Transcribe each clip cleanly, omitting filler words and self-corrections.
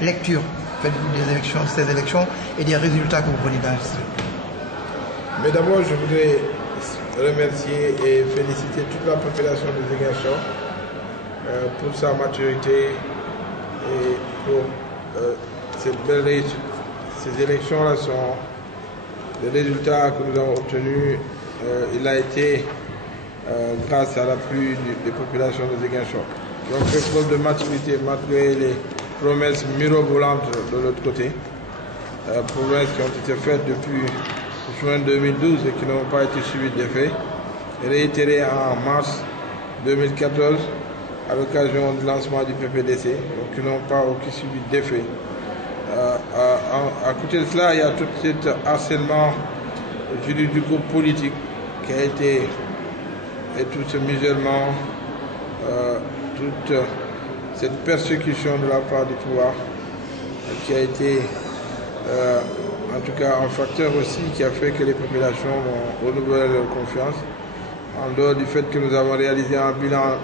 lecture faites-vous des élections, ces élections et des résultats que vous prenez dans le district? Mais d'abord, je voudrais remercier et féliciter toute la population de Ziguinchor pour sa maturité et pour cette belle réussite. Ces élections-là sont les résultats que nous avons obtenus. Il a été grâce à l'appui des populations de Ziguinchor qui ont fait preuve de maturité malgré les promesses mirobolantes de l'autre côté, promesses qui ont été faites depuis juin 2012 et qui n'ont pas été suivies d'effet, réitérées en mars 2014 à l'occasion du lancement du PPDC, donc qui n'ont pas aucun suivi d'effet. À côté de cela, il y a tout cet harcèlement juridico-politique qui a été, et tout ce musulman, toute cette persécution de la part du pouvoir qui a été en tout cas un facteur aussi qui a fait que les populations ont renouvelé leur confiance, en dehors du fait que nous avons réalisé un bilan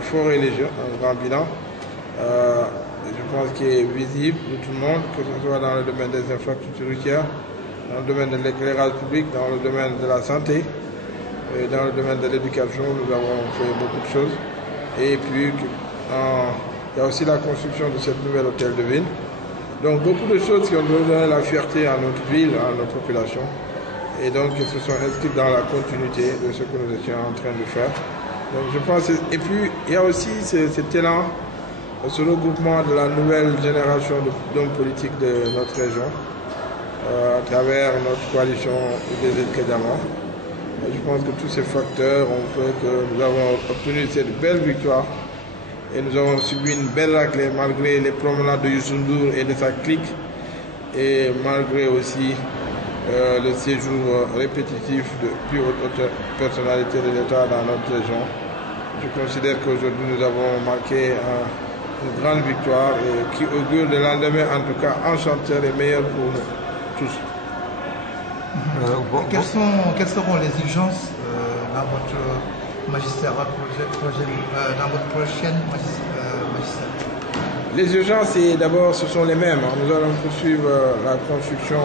fort et léger, un grand bilan, je pense qu'il est visible de tout le monde, que ce soit dans le domaine des infrastructures routières, dans le domaine de l'éclairage public, dans le domaine de la santé, et dans le domaine de l'éducation, nous avons fait beaucoup de choses. Et puis, il y a aussi la construction de cette nouvelle hôtel de ville. Donc, beaucoup de choses qui ont donné la fierté à notre ville, à notre population. Et donc, qui se sont inscrites dans la continuité de ce que nous étions en train de faire. Donc, je pense, et puis, il y a aussi cet élan, ce regroupement de la nouvelle génération d'hommes politiques de notre région, à travers notre coalition des Kédiama. Je pense que tous ces facteurs ont fait que nous avons obtenu cette belle victoire et nous avons subi une belle raclée malgré les promenades de Youssou Ndour et de sa clique et malgré aussi le séjour répétitif de plus hautes personnalités de l'État dans notre région. Je considère qu'aujourd'hui nous avons marqué une grande victoire et qui augure le lendemain en tout cas enchanteur et meilleur pour nous tous. Quelles seront les urgences dans votre magistère, dans votre prochaine magistère? Les urgences, d'abord, ce sont les mêmes. Nous allons poursuivre la construction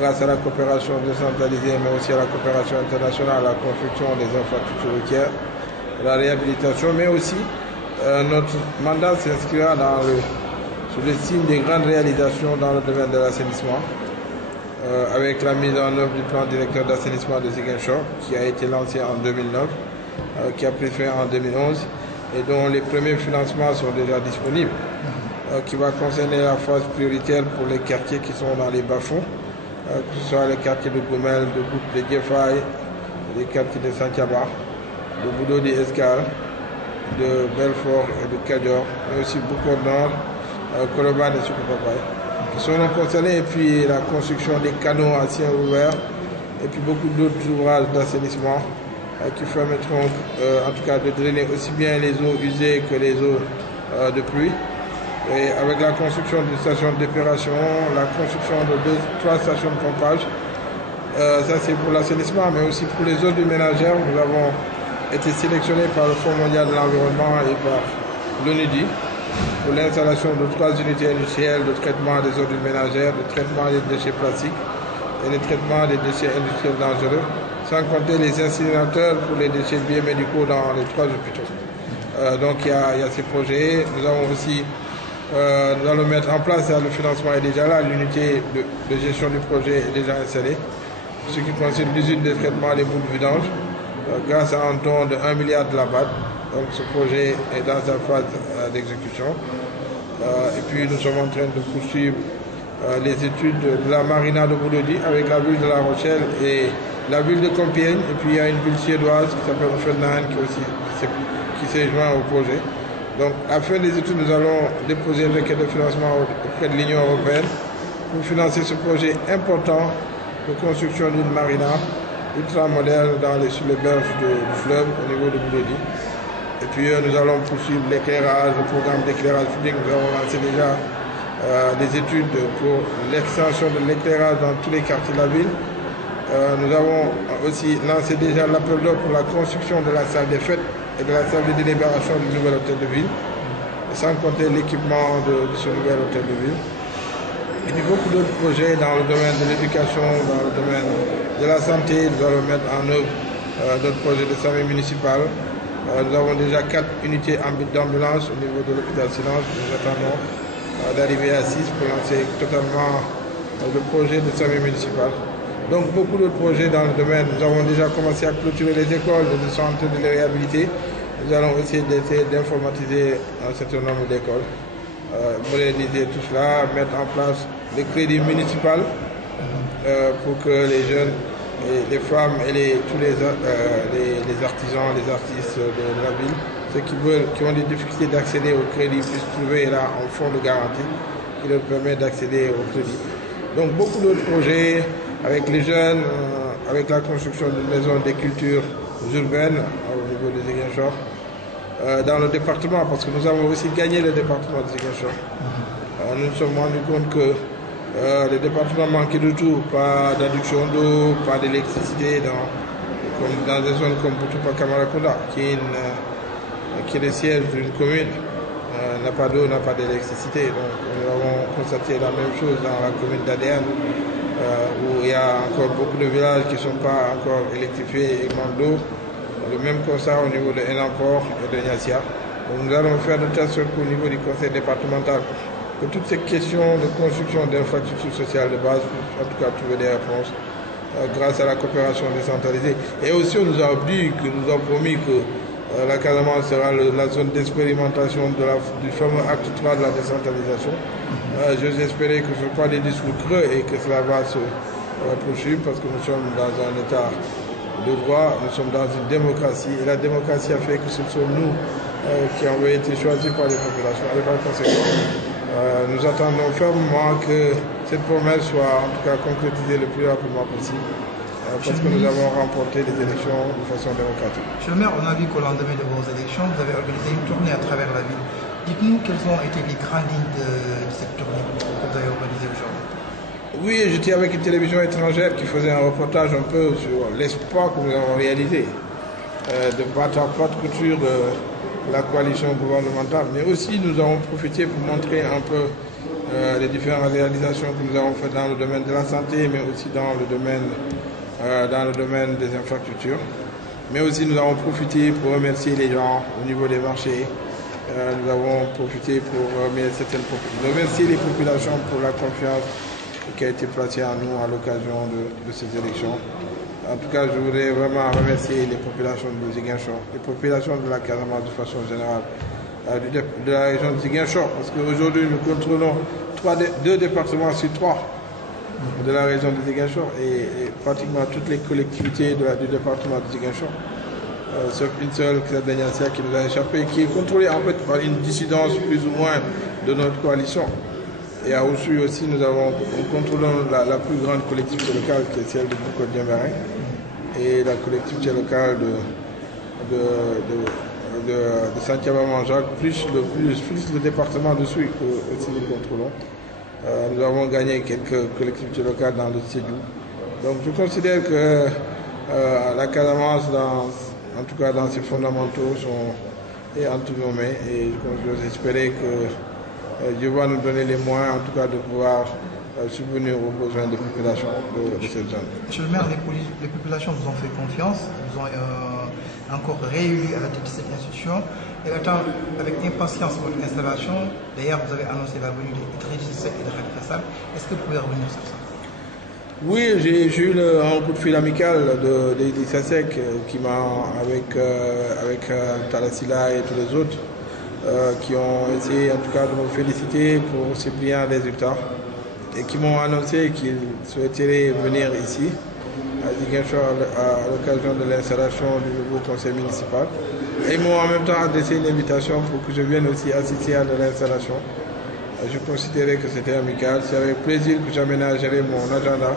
grâce à la coopération décentralisée, mais aussi à la coopération internationale, la construction des infrastructures routières, la réhabilitation, mais aussi notre mandat s'inscrira sous le signe des grandes réalisations dans le domaine de l'assainissement. Avec la mise en œuvre du plan directeur d'assainissement de Ziguinchor, qui a été lancé en 2009, qui a pris fin en 2011, et dont les premiers financements sont déjà disponibles, qui va concerner la phase prioritaire pour les quartiers qui sont dans les bas-fonds, que ce soit les quartiers de Goumel, de Goutte, de Diefaye, les quartiers de Santiaba, de Boudou d'Escale, de Belfort et de Kadior, mais aussi Boucour Nord, Koloban et Soukoupapaye, qui seront concernés, et puis la construction des canaux à ciel ouvert, et puis beaucoup d'autres ouvrages d'assainissement qui permettront en tout cas de drainer aussi bien les eaux usées que les eaux de pluie. Et avec la construction d'une station d'épuration, la construction de 3 stations de pompage, ça c'est pour l'assainissement, mais aussi pour les eaux ménagères. Nous avons été sélectionnés par le Fonds mondial de l'environnement et par l'ONUDI pour l'installation de 3 unités industrielles de traitement des eaux ménagères, de traitement des déchets plastiques et de traitement des déchets industriels dangereux, sans compter les incinérateurs pour les déchets biomédicaux dans les 3 hôpitaux. Donc il y a ces projets. Nous avons aussi, nous allons mettre en place, le financement est déjà là, l'unité de gestion du projet est déjà installée. Ce qui concerne l'usine de traitement des boues de vidange, grâce à un don de 1 milliard de la BAD. Donc ce projet est dans sa phase d'exécution. Et puis nous sommes en train de poursuivre les études de la marina de Boudodi avec la ville de La Rochelle et la ville de Compiègne. Et puis il y a une ville suédoise qui s'appelle Offenheim qui s'est joint au projet. Donc à la fin des études, nous allons déposer une requête de financement auprès de l'Union européenne pour financer ce projet important de construction d'une marina ultramoderne sur les berges du fleuve au niveau de Boudodi. Et puis nous allons poursuivre l'éclairage, le programme d'éclairage public. Nous avons lancé déjà des études pour l'extension de l'éclairage dans tous les quartiers de la ville. Nous avons aussi lancé déjà l'appel d'offres pour la construction de la salle des fêtes et de la salle de délibération du nouvel hôtel de ville. sans compter l'équipement de ce nouvel hôtel de ville. Il y a beaucoup d'autres projets dans le domaine de l'éducation, dans le domaine de la santé. Nous allons mettre en œuvre d'autres projets de santé municipale. Nous avons déjà 4 unités d'ambulance au niveau de l'hôpital Silence. Nous attendons d'arriver à 6 pour lancer totalement le projet de santé municipale. Donc beaucoup d'autres projets dans le domaine. Nous avons déjà commencé à clôturer les écoles, nous sommes en train de les réhabiliter. Nous allons essayer d'informatiser un certain nombre d'écoles, moderniser tout cela, mettre en place les crédits municipaux pour que les jeunes, et les femmes et tous les artisans, les artistes de la ville, ceux qui ont des difficultés d'accéder au crédit puissent trouver là un fonds de garantie qui leur permet d'accéder au crédit. Donc beaucoup d'autres projets avec les jeunes, avec la construction d'une maison des cultures urbaines au niveau de Ziguinchor, dans le département, parce que nous avons aussi gagné le département de Ziguinchor. Nous nous sommes rendus compte que le département manquait de tout, pas d'adduction d'eau, pas d'électricité dans des zones comme Boutoupa Kamarakunda, qui est le siège d'une commune, n'a pas d'eau, n'a pas d'électricité. Donc nous avons constaté la même chose dans la commune d'Adéane, où il y a encore beaucoup de villages qui ne sont pas encore électrifiés et manquent d'eau. Le même constat au niveau de Enamport et de Niassia. Nous allons faire de telle sorte qu'au niveau du conseil départemental, que toutes ces questions de construction d'infrastructures sociales de base, en tout cas trouver des réponses grâce à la coopération décentralisée. Et aussi on nous a dit que nous avons promis que la Casamance sera la zone d'expérimentation du fameux acte 3 de la décentralisation. J'ose espérer que ce ne sont pas des discours creux et que cela va se poursuivre parce que nous sommes dans un état de droit, nous sommes dans une démocratie et la démocratie a fait que ce sont nous qui avons été choisis par les populations. Et par conséquent, nous attendons fermement que cette promesse soit en tout cas concrétisée le plus rapidement possible parce que nous avons remporté les élections de façon démocratique. Monsieur le maire, on a vu qu'au lendemain de vos élections, vous avez organisé une tournée à travers la ville. Dites-nous quelles ont été les grandes lignes de cette tournée que vous avez organisée aujourd'hui. Oui, j'étais avec une télévision étrangère qui faisait un reportage un peu sur l'espoir que nous avons réalisé de battre à plat de couture de la coalition gouvernementale. Mais aussi, nous avons profité pour montrer un peu les différentes réalisations que nous avons faites dans le domaine de la santé, mais aussi dans le domaine des infrastructures. Mais aussi, nous avons profité pour remercier les gens au niveau des marchés. Nous avons profité pour remercier les populations pour la confiance qui a été placée en nous à l'occasion de ces élections. En tout cas, je voudrais vraiment remercier les populations de Ziguinchor, les populations de la Casamance de façon générale, de la région de Ziguinchor, parce qu'aujourd'hui, nous contrôlons 2 départements sur 3 de la région de Ziguinchor et pratiquement toutes les collectivités du département de Ziguinchor, sauf une seule, celle de Niassia, qui nous a échappé, qui est contrôlée en fait par une dissidence plus ou moins de notre coalition. Et à Oussouye aussi, nous contrôlons la plus grande collectivité locale qui est celle de Boucau-Diembéring et la collectivité locale de Santiago-Manjac, plus le département de Souy que aussi nous contrôlons. Nous avons gagné quelques collectivités locales dans le Sédou. Donc je considère que la Casamance, en tout cas dans ses fondamentaux, est entre nos mains et j'ose espérer que Dieu va nous donner les moyens, en tout cas, de pouvoir subvenir aux besoins des populations de cette zone. Monsieur le maire, les populations vous ont fait confiance, vous ont encore réélu à la tête de cette institution et attendent avec impatience votre installation. D'ailleurs, vous avez annoncé la venue d'Idriss Seck et de Khalifa Sall. Est-ce que vous pouvez revenir sur ça? Oui, j'ai eu un coup de fil amical d'Idriss Seck qui m'a, avec Talassila et tous les autres, qui ont essayé en tout cas de me féliciter pour ces brillants résultats et qui m'ont annoncé qu'ils souhaiteraient venir ici à Ziguinchor à l'occasion de l'installation du nouveau conseil municipal. Et ils m'ont en même temps adressé une invitation pour que je vienne aussi assister à l'installation. Je considérais que c'était amical. C'est avec plaisir que j'aménagerai mon agenda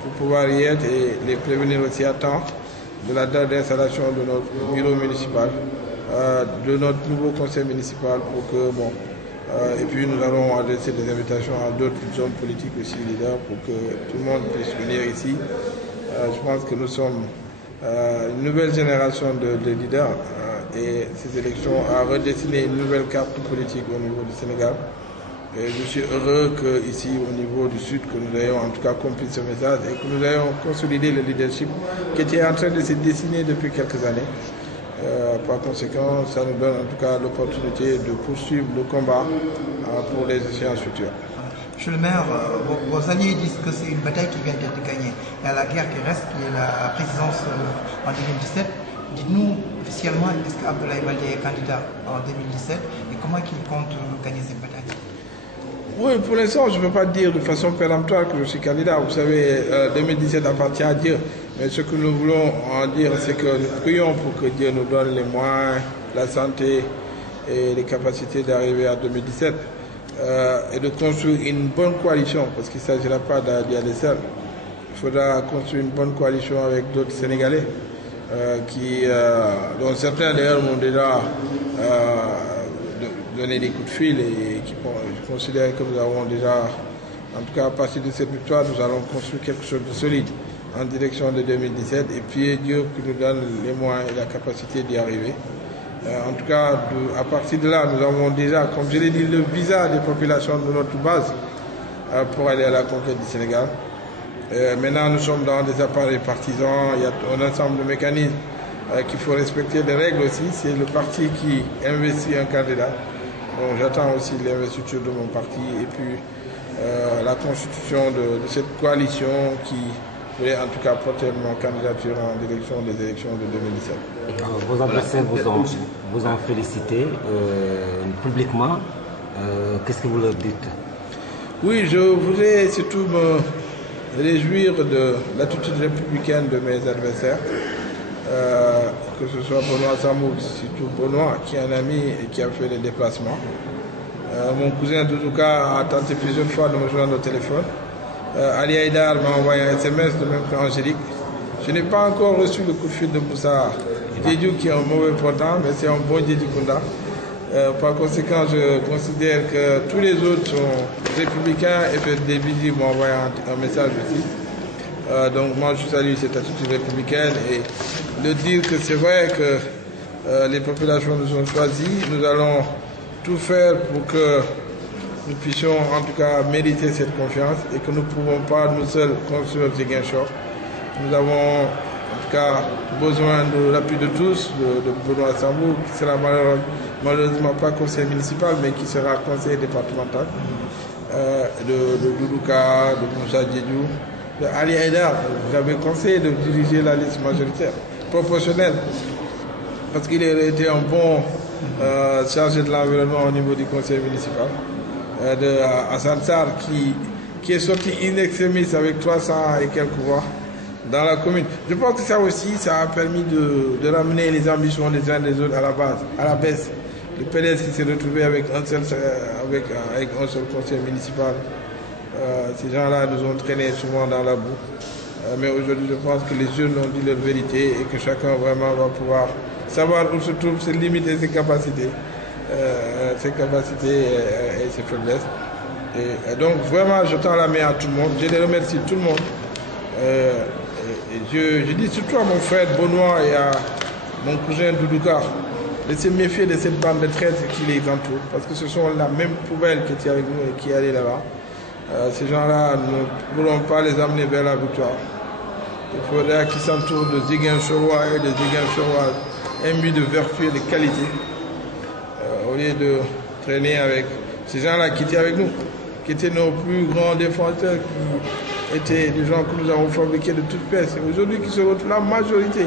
pour pouvoir y être et les prévenir aussi à temps de la date d'installation de notre bureau municipal, de notre nouveau conseil municipal pour que, et puis nous allons adresser des invitations à d'autres hommes politiques aussi, leaders, pour que tout le monde puisse venir ici. Je pense que nous sommes une nouvelle génération de leaders et ces élections a redessiné une nouvelle carte politique au niveau du Sénégal. Et je suis heureux qu'ici, au niveau du Sud, que nous ayons en tout cas compris ce message et que nous ayons consolidé le leadership qui était en train de se dessiner depuis quelques années. Par conséquent, ça nous donne en tout cas l'opportunité de poursuivre le combat pour les échéances futures. Monsieur le maire, vos alliés disent que c'est une bataille qui vient d'être gagnée. Il y a la guerre qui reste, qui est la présidence en 2017. Dites-nous officiellement, est-ce qu'Abdoulaye Baldé est candidat en 2017 et comment il compte gagner cette bataille? Oui, pour l'instant, je ne peux pas dire de façon péremptoire que je suis candidat. Vous savez, 2017 appartient à Dieu. Mais ce que nous voulons en dire, c'est que nous prions pour que Dieu nous donne les moyens, la santé et les capacités d'arriver à 2017 et de construire une bonne coalition, parce qu'il ne s'agira pas d'y aller seul. Il faudra construire une bonne coalition avec d'autres Sénégalais, dont certains d'ailleurs m'ont déjà donner des coups de fil et qui considèrent que nous avons déjà, en tout cas à partir de cette victoire, nous allons construire quelque chose de solide en direction de 2017 et puis Dieu qui nous donne les moyens et la capacité d'y arriver. En tout cas, à partir de là, nous avons déjà, comme je l'ai dit, le visa des populations de notre base pour aller à la conquête du Sénégal. Maintenant, nous sommes dans des appareils partisans, il y a un ensemble de mécanismes qu'il faut respecter, des règles aussi. C'est le parti qui investit un candidat. Donc j'attends aussi l'investiture de mon parti et puis la constitution de cette coalition qui voulait en tout cas porter ma candidature en direction des élections de 2017. Vos adversaires vous ont félicité publiquement. Qu'est-ce que vous leur dites? Oui, je voudrais surtout me réjouir de l'attitude républicaine de mes adversaires. Que ce soit Benoît Sambou, surtout Benoît qui est un ami et qui a fait les déplacements. Mon cousin Doudouka a tenté plusieurs fois de me joindre au téléphone. Ali Haïdar m'a envoyé un SMS de même qu'Angélique. Je n'ai pas encore reçu le coup de fil de Moussa Diédiou qui est un mauvais portant, mais c'est un bon Diédiou Kounda. Par conséquent, je considère que tous les autres sont républicains et fait des visites m'ont envoyé un message aussi. Donc moi je salue cette attitude républicaine et de dire que c'est vrai que les populations nous ont choisis. Nous allons tout faire pour que nous puissions en tout cas mériter cette confiance et que nous ne pouvons pas nous seuls construire Ziguinchor. Nous avons en tout cas besoin de l'appui de tous, de Benoît Sambou qui sera malheureusement pas conseiller municipal mais qui sera conseiller départemental, de Doudouka, de Moussa Diédiou. Ali Haïdar, j'avais conseillé de diriger la liste majoritaire, proportionnelle, parce qu'il aurait été un bon chargé de l'environnement au niveau du conseil municipal. De Hassan Sarr qui est sorti in extremis avec 300 et quelques voix dans la commune. Je pense que ça aussi, ça a permis de ramener les ambitions des uns des autres à la base, à la baisse. Le PDS qui s'est retrouvé avec un seul conseil municipal. Ces gens-là nous ont traînés souvent dans la boue. Mais aujourd'hui, je pense que les jeunes ont dit leur vérité et que chacun vraiment va pouvoir savoir où se trouvent ses limites et ses capacités. Et ses faiblesses. Et donc, vraiment, je tends la main à tout le monde. Je les remercie tout le monde. Je dis surtout à mon frère Benoît et à mon cousin Doudouka de se méfier de cette bande de traîtres qui les entoure. Parce que ce sont la même poubelle qui était avec nous et qui allait là-bas. Ces gens-là, nous ne pourrons pas les amener vers la victoire. Il faudra qu'ils s'entourent de Ziguinchorois et de Ziguinchorois imbus de vertu et de qualité, au lieu de traîner avec ces gens-là qui étaient avec nous, qui étaient nos plus grands défenseurs, qui étaient des gens que nous avons fabriqués de toutes pièces. Aujourd'hui, qui se retrouvent la majorité,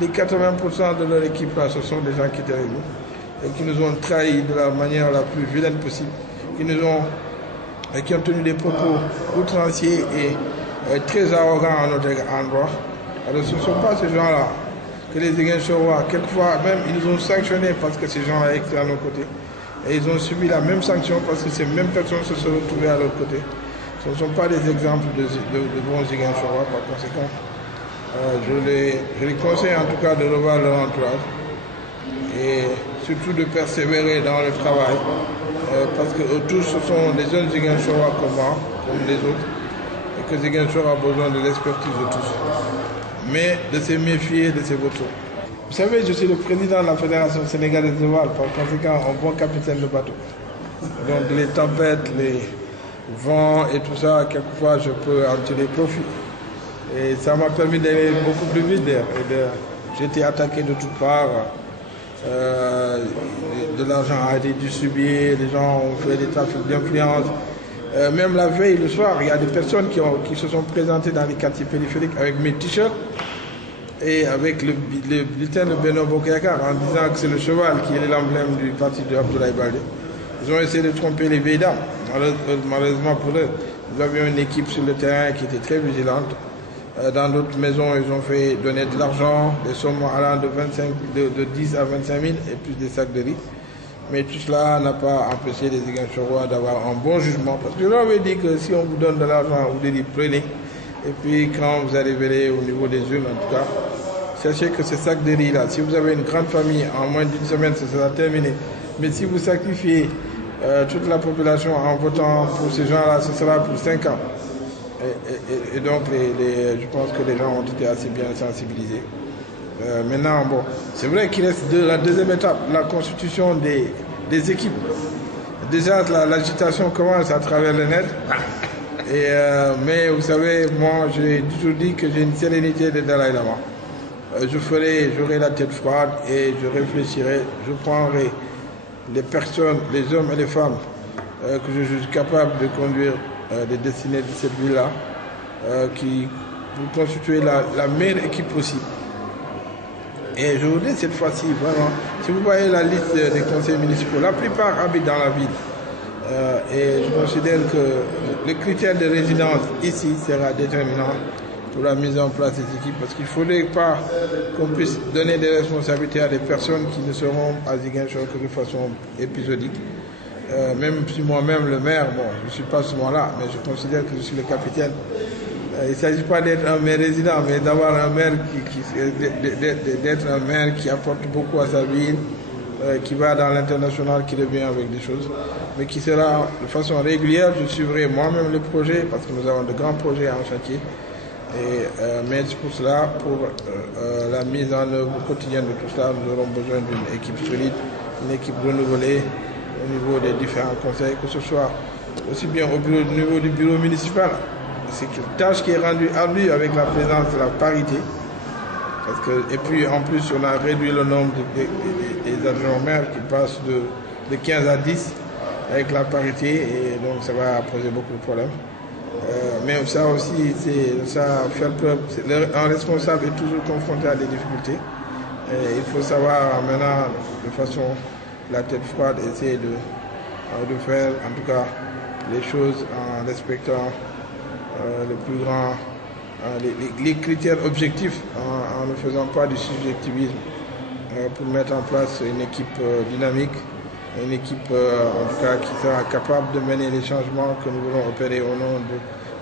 les 80% de leur équipe là, ce sont des gens qui étaient avec nous et qui nous ont trahis de la manière la plus vilaine possible, qui ont tenu des propos outranciers et très arrogants à notre endroit. Alors ce ne sont pas ces gens-là que les Ziguinchorois, quelquefois même, ils nous ont sanctionnés parce que ces gens-là étaient à nos côtés. Et ils ont subi la même sanction parce que ces mêmes personnes se sont retrouvées à leur côté. Ce ne sont pas des exemples de bons Ziguinchorois, par conséquent. Je les conseille en tout cas de revoir leur entourage et surtout de persévérer dans le travail. Parce que tous, ce sont des jeunes Ziguinchorois comme moi, comme les autres, et que Ziguinchor a besoin de l'expertise de tous. Mais de se méfier de ces vautours. Vous savez, je suis le président de la Fédération sénégalaise de voile, par conséquent, un bon capitaine de bateau. Donc les tempêtes, les vents et tout ça, quelquefois, je peux en tirer profit. Et ça m'a permis d'aller beaucoup plus vite. J'ai été attaqué de toutes parts. De l'argent a été distribué, les gens ont fait des trafics d'influence. Même la veille, le soir, il y a des personnes qui se sont présentées dans les quartiers périphériques avec mes t-shirts et avec le bulletin de Beno Bokayakar en disant que c'est le cheval qui est l'emblème du parti de Abdoulaye Baldé. Ils ont essayé de tromper les vieilles dames. Malheureusement pour eux, nous avions une équipe sur le terrain qui était très vigilante. Dans d'autres maisons, ils ont fait donner de l'argent, des sommes allant de 10 à 25 000 et plus des sacs de riz. Mais tout cela n'a pas empêché les Ziguinchorois d'avoir un bon jugement. Parce que je leur avais dit que si on vous donne de l'argent, vous devez prenez. Et puis quand vous arriverez au niveau des urnes, en tout cas, sachez que ces sacs de riz-là, si vous avez une grande famille, en moins d'une semaine, ça sera terminé. Mais si vous sacrifiez toute la population en votant pour ces gens-là, ce sera pour 5 ans. Et donc, je pense que les gens ont été assez bien sensibilisés. Maintenant, bon, c'est vrai qu'il reste la deuxième étape, la constitution des équipes. Déjà, l'agitation commence à travers le net. Mais vous savez, moi, j'ai toujours dit que j'ai une sérénité de Dalai Lama. J'aurai la tête froide et je réfléchirai, je prendrai les personnes, les hommes et les femmes que je suis capable de conduire les destinées de cette ville-là, qui pour constituer la meilleure équipe possible. Et je vous dis cette fois-ci, vraiment, si vous voyez la liste des conseils municipaux, la plupart habitent dans la ville. Et je considère que le critère de résidence ici sera déterminant pour la mise en place des équipes, parce qu'il ne faudrait pas qu'on puisse donner des responsabilités à des personnes qui ne seront à Ziguinchor que de façon épisodique. Même si moi-même, le maire, bon, je ne suis pas ce moment-là, mais je considère que je suis le capitaine. Il ne s'agit pas d'être un maire résident, mais d'avoir un maire d'être un maire qui apporte beaucoup à sa ville, qui va dans l'international, qui revient avec des choses, mais qui sera de façon régulière. Je suivrai moi-même les projets, parce que nous avons de grands projets en chantier. Mais c'est pour cela, pour la mise en œuvre quotidienne de tout cela, nous aurons besoin d'une équipe solide, une équipe renouvelée au niveau des différents conseils, que ce soit aussi bien au niveau du bureau municipal. C'est une tâche qui est rendue ardue avec la présence de la parité. Et puis en plus, on a réduit le nombre des adjoints maires qui passent de 15 à 10 avec la parité, et donc ça va poser beaucoup de problèmes. Mais ça aussi, c'est ça faire preuve. Un responsable est toujours confronté à des difficultés. Et il faut savoir maintenant, de façon la tête froide, essayer de faire en tout cas les choses en respectant le plus grand, les critères objectifs, en ne faisant pas du subjectivisme, pour mettre en place une équipe dynamique, une équipe en tout cas qui sera capable de mener les changements que nous voulons opérer au nom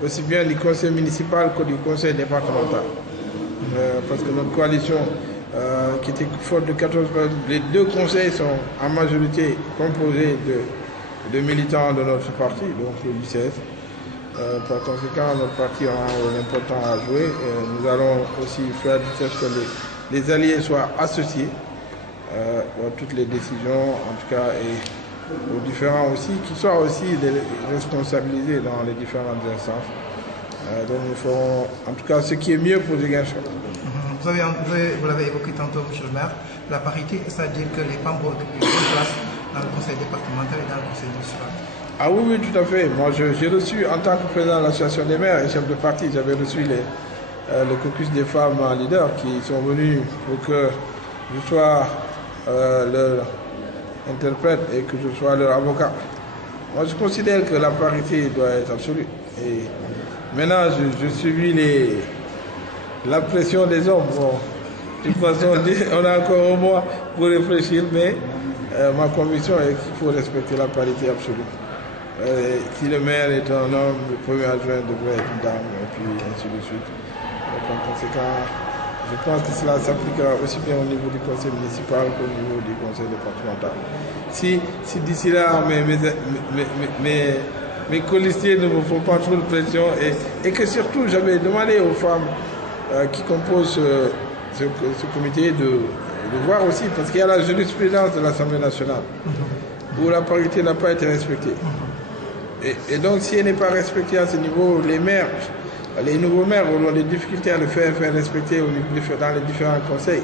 aussi bien du conseil municipal que du conseil départemental. Parce que notre coalition, qui était forte de 14 personnes, les deux conseils sont en majorité composés de militants de notre parti, donc le 16. Par conséquent, notre parti a un rôle important à jouer. Nous allons aussi faire du test que les alliés soient associés à toutes les décisions, en tout cas, et aux différents aussi, qui soient aussi responsabilisés dans les différentes instances. Donc nous ferons en tout cas ce qui est mieux pour Ziguinchor. Vous l'avez évoqué tantôt, M. le maire, la parité, c'est-à-dire que les femmes vont occuper une place dans le conseil départemental et dans le conseil municipal. Ah oui, tout à fait. Moi, j'ai reçu, en tant que président de l'association des maires et chef de parti, j'avais reçu le caucus des femmes leaders qui sont venus pour que je sois leur interprète et que je sois leur avocat. Moi, je considère que la parité doit être absolue. Et maintenant, je subis la pression des hommes. Bon, de toute façon, on a encore un mois pour réfléchir, mais ma conviction est qu'il faut respecter la parité absolue. Si le maire est un homme, le premier adjoint devrait être une dame, et puis ainsi de suite. Donc, en conséquent, je pense que cela s'appliquera aussi bien au niveau du conseil municipal qu'au niveau du conseil départemental. Si d'ici là, mes colistiers ne me font pas trop de pression, et que surtout, j'avais demandé aux femmes qui composent ce comité de voir aussi, parce qu'il y a la jurisprudence de l'Assemblée nationale, où la parité n'a pas été respectée. Et donc, si elle n'est pas respectée à ce niveau, les maires, les nouveaux maires auront des difficultés à le faire respecter dans les différents conseils.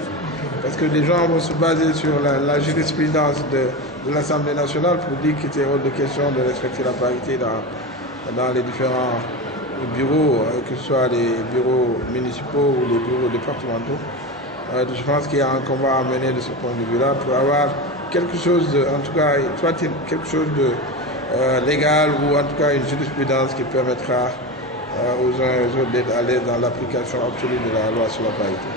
Parce que les gens vont se baser sur la jurisprudence de l'Assemblée nationale pour dire qu'il était hors de question de respecter la parité dans les différents bureaux, que ce soit les bureaux municipaux ou les bureaux départementaux. Je pense qu'il y a un combat à mener de ce point de vue-là pour avoir quelque chose, en tout cas, soit quelque chose de légal ou en tout cas une jurisprudence qui permettra aux uns et aux autres d'être à l'aise dans l'application absolue de la loi sur la parité.